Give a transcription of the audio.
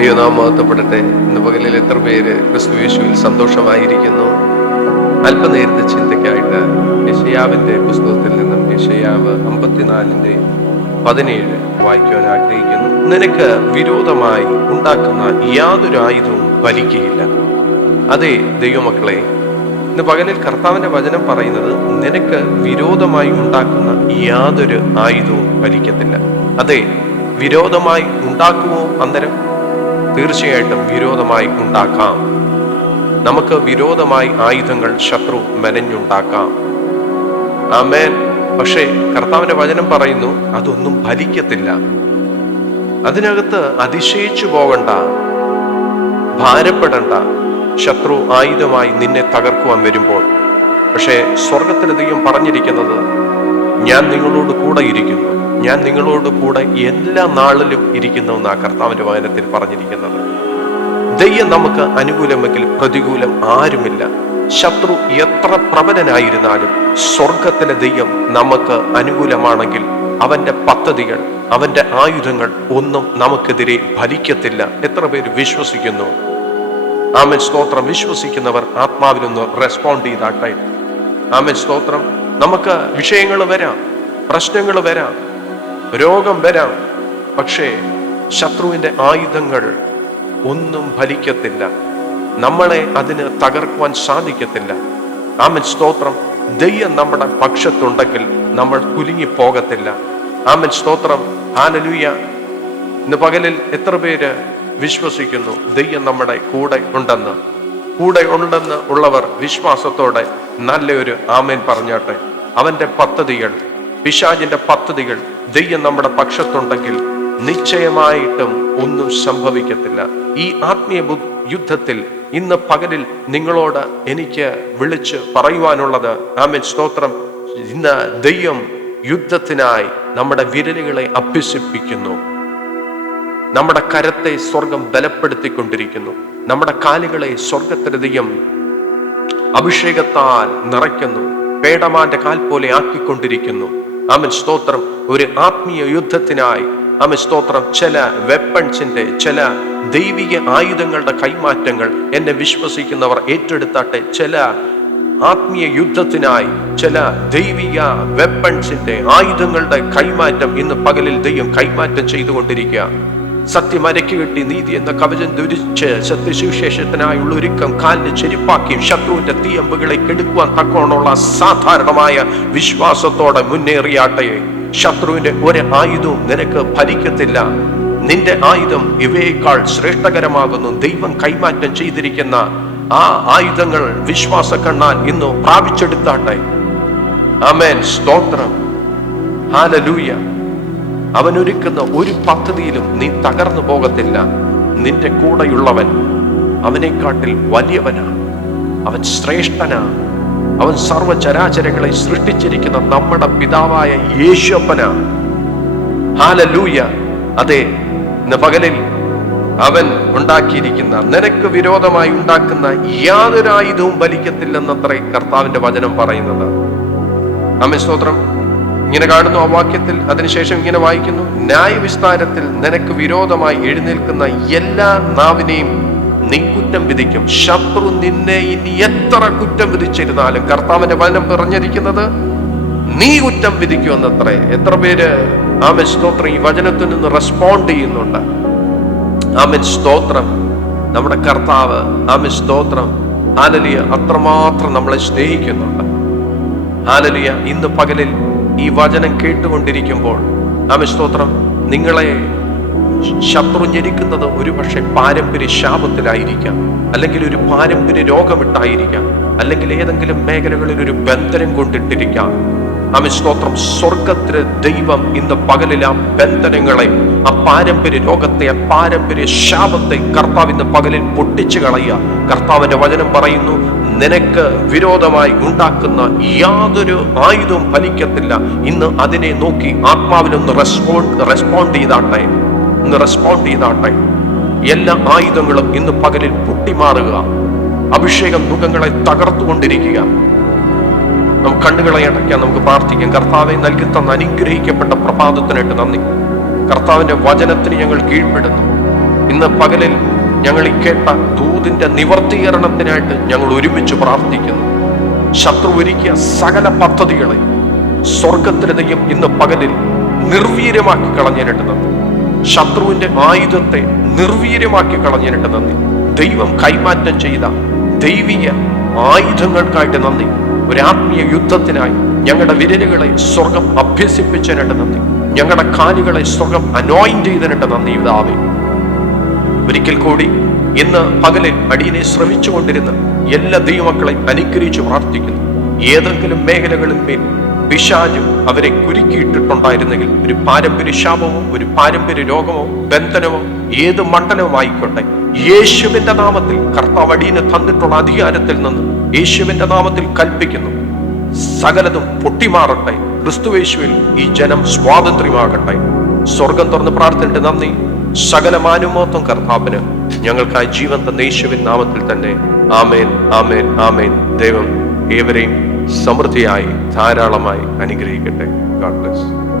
ദൈവനാമം മഹത്വപ്പെടട്ടെ. ഇന്ന് പകലിൽ എത്ര പേര് ക്രിസ്തു യേശുവിൽ സന്തോഷമായിരിക്കുന്നു? അല്പനേരത്തെ ചിന്തയ്ക്കായിട്ട് യശയാവിന്റെ പുസ്തകത്തിൽ നിന്നും യശയാവ് അമ്പത്തിനാലിന്റെ പതിനേഴ് വായിക്കുവാൻ ആഗ്രഹിക്കുന്നു. നിനക്ക് വിരോധമായി ഉണ്ടാക്കുന്ന യാതൊരു ആയുധവും ഫലിക്കുകയില്ല അതെ ദൈവമക്കളെ ഇന്ന് പകലിൽ കർത്താവിന്റെ വചനം പറയുന്നത് നിനക്ക് വിരോധമായി ഉണ്ടാക്കുന്ന യാതൊരു ആയുധവും ഫലിക്കത്തില്ല അതെ വിരോധമായി ഉണ്ടാക്കുമോ അന്നേരം തീർച്ചയായിട്ടും വിരോധമായി ഉണ്ടാക്കാം. നമുക്ക് വിരോധമായി ആയുധങ്ങൾ ശത്രു മെനഞ്ഞുണ്ടാക്കാം. ആമേൻ. പക്ഷേ കർത്താവിന്റെ വചനം പറയുന്നു അതൊന്നും ഫലിക്കത്തില്ല. അതിനകത്ത് അതിശയിച്ചു പോകണ്ട ഭാരപ്പെടണ്ട ശത്രു ആയുധമായി നിന്നെ തകർക്കുവാൻ വരുമ്പോൾ. പക്ഷേ സ്വർഗത്തിലധികം പറഞ്ഞിരിക്കുന്നത് ഞാൻ നിങ്ങളോട് കൂടെ ഇരിക്കുന്നു. ഞാൻ നിങ്ങളോട് കൂടെ എല്ലാ നാളിലും ഇരിക്കുന്നു എന്നാ കർത്താവിന്റെ വചനത്തിൽ പറഞ്ഞിരിക്കുന്നത്. ദൈവം നമുക്ക് അനുകൂലമെങ്കിൽ പ്രതികൂലം ആരുമില്ല. ശത്രു എത്ര പ്രബലനായിരുന്നാലും സ്വർഗത്തിലെ ദൈവം നമുക്ക് അനുകൂലമാണെങ്കിൽ അവന്റെ പദ്ധതികൾ അവന്റെ ആയുധങ്ങൾ ഒന്നും നമുക്കെതിരെ ഫലിക്കത്തില്ല. എത്ര പേര് വിശ്വസിക്കുന്നു? ആമൻ. സ്തോത്രം. വിശ്വസിക്കുന്നവർ ആത്മാവിലൊന്ന് റെസ്പോണ്ട് ചെയ്താട്ടെ. ആമൻ. സ്തോത്രം. നമുക്ക് വിഷയങ്ങൾ വരാം. പ്രശ്നങ്ങൾ വരാം. രോഗം വരാം. പക്ഷേ ശത്രുവിന്റെ ആയുധങ്ങൾ ഒന്നും ഫലിക്കത്തില്ല. നമ്മളെ അതിന് തകർക്കുവാൻ സാധിക്കത്തില്ല. ആമൻ. സ്തോത്രം. ദൈവം നമ്മുടെ പക്ഷത്തുണ്ടെങ്കിൽ നമ്മൾ കുലുങ്ങി പോകത്തില്ല ആമൻ. സ്തോത്രം. ഹാലലൂയ ഇന്ന് പകലിൽ എത്ര പേര് വിശ്വസിക്കുന്നു? ദൈവം നമ്മുടെ കൂടെ ഉണ്ടെന്ന്. കൂടെ ഉണ്ടെന്ന് ഉള്ളവർ വിശ്വാസത്തോടെ നല്ലൊരു ആമേൻ പറഞ്ഞാട്ടെ. അവന്റെ പദ്ധതികൾ പിശാജിന്റെ പദ്ധതികൾ ദൈവം നമ്മുടെ പക്ഷത്തുണ്ടെങ്കിൽ നിശ്ചയമായിട്ടും ഒന്നും സംഭവിക്കത്തില്ല. ഈ ആത്മീയ യുദ്ധത്തിൽ ഇന്ന് പകലിൽ നിങ്ങളോട് എനിക്ക് വിളിച്ച് പറയുവാനുള്ളത് ആമേൻ സ്തോത്രം. ഇന്ന് ദൈവം യുദ്ധത്തിനായി നമ്മുടെ വിരലുകളെ അഭ്യസിപ്പിക്കുന്നു. നമ്മുടെ കരത്തെ സ്വർഗം ബലപ്പെടുത്തിക്കൊണ്ടിരിക്കുന്നു. നമ്മുടെ കാലുകളെ സ്വർഗത്തിന് അഭിഷേകത്താൽ നിറയ്ക്കുന്നു. പേടമാന്റെ കാൽ പോലെ ആക്കിക്കൊണ്ടിരിക്കുന്നു. ആമൻ സ്തോത്രം. ഒരു ആത്മീയ യുദ്ധത്തിനായി അമിൻ സ്തോത്രം. ചില വെപ്പൺസിന്റെ ചില ദൈവിക ആയുധങ്ങളുടെ കൈമാറ്റങ്ങൾ എന്നെ വിശ്വസിക്കുന്നവർ ഏറ്റെടുത്താട്ടെ. ചില ആത്മീയ യുദ്ധത്തിനായി ചില ദൈവിക വെപ്പൺസിന്റെ ആയുധങ്ങളുടെ കൈമാറ്റം ഇന്ന് പകലിൽ ദൈവം കൈമാറ്റം ചെയ്തുകൊണ്ടിരിക്കുക സത്യം അരയ്ക്ക് കെട്ടി നീതി എന്ന കവചം ധരിച്ച് സത്യസുവിശേഷത്തിനായുള്ള ഒരുക്കം കാലിന് ചെരുപ്പാക്കിയും ശത്രുവിന്റെ തീയമ്പുകളെ കെടുക്കുവാൻ തക്കവണ്ണമുള്ള സാധാരണമായ വിശ്വാസത്തോടെ മുന്നേറിയാട്ടെ ശത്രുവിന്റെ ഒരു ആയുധവും നിനക്ക് ഭരിക്കത്തില്ല. നിന്റെ ആയുധം ഇവയേക്കാൾ ശ്രേഷ്ഠകരമാകുന്നു. ദൈവം കൈമാറ്റം ചെയ്തിരിക്കുന്ന ആ ആയുധങ്ങൾ വിശ്വാസ കണ്ണാൻ ഇന്ന് പ്രാപിച്ചെടുത്താട്ടെ. അമേൻ സ്തോത്രം. ഹാലലൂയ അവൻ ഒരുക്കുന്ന ഒരു പദ്ധതിയിലും നീ തകർന്നു പോകത്തില്ല. നിന്റെ കൂടെയുള്ളവൻ അവനെക്കാട്ടിൽ വലിയവനാണ്. അവൻ ശ്രേഷ്ഠനാണ്. അവൻ സർവചരാചരങ്ങളെ സൃഷ്ടിച്ചിരിക്കുന്ന നമ്മുടെ പിതാവായ യേശുപ്പനാണ് ഹാലലൂയ. അതെ പകലിൽ അവൻ ഉണ്ടാക്കിയിരിക്കുന്ന നിനക്ക് വിരോധമായി ഉണ്ടാക്കുന്ന യാതൊരായുധവും ഫലിക്കത്തില്ലെന്നത്രേ കർത്താവിന്റെ വചനം പറയുന്നത്. അമ്മ സ്തോത്രം. ഇങ്ങനെ കാണുന്നു ആ വാക്യത്തിൽ. അതിനുശേഷം ഇങ്ങനെ വായിക്കുന്നു ന്യായവിസ്താരത്തിൽ നിനക്ക് വിരോധമായി എഴുന്നേൽക്കുന്ന എല്ലാ നാവിനെയും നീ കുറ്റം വിധിക്കും. ശത്രു നിന്നെ ഇനി എത്ര കുറ്റം വിധിച്ചിരുന്നാലും കർത്താവിന്റെ വചനം പറഞ്ഞിരിക്കുന്നത് നീ കുറ്റം വിധിക്കുമെന്നത്രേ. എത്ര പേര് ആമൻ സ്തോത്രം. ഈ വചനത്തിൽ നിന്ന് റെസ്പോണ്ട് ചെയ്യുന്നുണ്ട്. ആമൻ സ്തോത്രം. നമ്മുടെ കർത്താവ് ആമൻ സ്തോത്രം. ആലലിയ അത്രമാത്രം നമ്മളെ സ്നേഹിക്കുന്നുണ്ട്. ഹാലലിയ. ഇന്ന് പകലിൽ ഈ വചനം കേട്ടുകൊണ്ടിരിക്കുമ്പോൾ നാം സ്തോത്രം. നിങ്ങളെ ശത്രു ഞെരിക്കുന്നത് ഒരുപക്ഷെ പാരമ്പര്യ ശാപത്തിലായിരിക്കാം അല്ലെങ്കിൽ ഒരു പാരമ്പര്യ രോഗമിട്ടായിരിക്കാം അല്ലെങ്കിൽ ഏതെങ്കിലും മേഖലകളിൽ ഒരു ബന്ധനം കൊണ്ടിട്ടിരിക്കാം. ആമ സ്തോത്രം. സ്വർഗത്തിലെ ദൈവം ഇന്ന് പകലിൽ ആ ബന്ധനങ്ങളെ ആ പാരമ്പര്യ രോഗത്തെ ആ പാരമ്പര്യ ശാപത്തെ കർത്താവ് ഇന്ന് പകലിൽ പൊട്ടിച്ചു കളയുക. കർത്താവിന്റെ വചനം പറയുന്നു നിനക്ക് വിരോധമായി ഉണ്ടാക്കുന്ന യാതൊരു ആയുധവും ഫലിക്കത്തില്ല. ഇന്ന് അതിനെ നോക്കി ആത്മാവിലൊന്ന് റെസ്പോണ്ട് റെസ്പോണ്ട് ചെയ്താട്ടെ. ഒന്ന് റെസ്പോണ്ട് ചെയ്താട്ടെ. എല്ലാ ആയുധങ്ങളും ഇന്ന് പകലിൽ പൊട്ടിമാറുക. അഭിഷേകം മുഖങ്ങളെ തകർത്തുകൊണ്ടിരിക്കുക. നമുക്ക് കണ്ണുകളെ അടയ്ക്കാൻ നമുക്ക് പ്രാർത്ഥിക്കാം. കർത്താവെ നൽകി തന്ന അനുഗ്രഹിക്കപ്പെട്ട പ്രഭാതത്തിനായിട്ട് നന്ദി. കർത്താവിന്റെ വചനത്തിന് ഞങ്ങൾ കീഴ്പ്പെടുന്നു. ഇന്ന് പകലിൽ ഞങ്ങൾ ഈ കേട്ട ദൂതിന്റെ നിവർത്തീകരണത്തിനായിട്ട് ഞങ്ങൾ ഒരുമിച്ച് പ്രാർത്ഥിക്കുന്നു. ശത്രു ഒരുക്കിയ സകല പദ്ധതികളെ സ്വർഗത്തിലെ ദൈവം ഇന്ന് പകലിൽ നിർവീര്യമാക്കി കളഞ്ഞിട്ട് നന്ദി. ശത്രുവിന്റെ ആയുധത്തെ നിർവീര്യമാക്കി കളഞ്ഞിട്ട് നന്ദി. ദൈവം കൈമാറ്റം ചെയ്ത ദൈവിക ആയുധങ്ങൾക്കായിട്ട് നന്ദി. ഒരു ആത്മീയ യുദ്ധത്തിനായി ഞങ്ങളുടെ വിരലുകളെ സ്വർഗം അഭ്യസിപ്പിച്ചതിനായിട്ട് നന്ദി. ഞങ്ങളുടെ കാലുകളെ സ്വർഗം അനോയിൻ ചെയ്തതിനായിട്ട് നന്ദി ഇതാവേ ഒരിക്കൽ കൂടി ഇന്ന് പകലിൽ അടിയനെ ശ്രമിച്ചുകൊണ്ടിരുന്ന എല്ലാ ദൈവമക്കളെയും അനുഗ്രഹിച്ച് പ്രാർത്ഥിക്കുന്നു. ഏതെങ്കിലും മേഖലകളിൽ മേൽ അവരെ കുരുക്കിയിട്ടിട്ടുണ്ടായിരുന്നെങ്കിൽ ഒരു പാരമ്പര്യ ശാപമോ ഒരു പാരമ്പര്യ രോഗമോ ബന്ധനമോ ഏത് മണ്ഡലവും ആയിക്കോട്ടെ യേശുവിന്റെ നാമത്തിൽ കർത്താവ് അടിയന് തന്നിട്ടുള്ള അധികാരത്തിൽ നിന്ന് യേശുവിന്റെ നാമത്തിൽ കൽപ്പിക്കുന്നു. സകലതും പൊട്ടിമാറട്ടെ. ക്രിസ്തുവേശുവിൽ ഈ ജനം സ്വാതന്ത്ര്യമാകട്ടെ. സ്വർഗം തുറന്ന് പ്രാർത്ഥനയുടെ നന്ദി. സകല മാനുമോത്വം കർത്താവിന് ഞങ്ങൾക്കായി ജീവൻ തന്ന യേശുവിൻ നാമത്തിൽ തന്നെ ആമേൻ ആമേൻ ആമേൻ. ദൈവം ഏവരെയും സമൃദ്ധിയായി ധാരാളമായി അനുഗ്രഹിക്കട്ടെ. God bless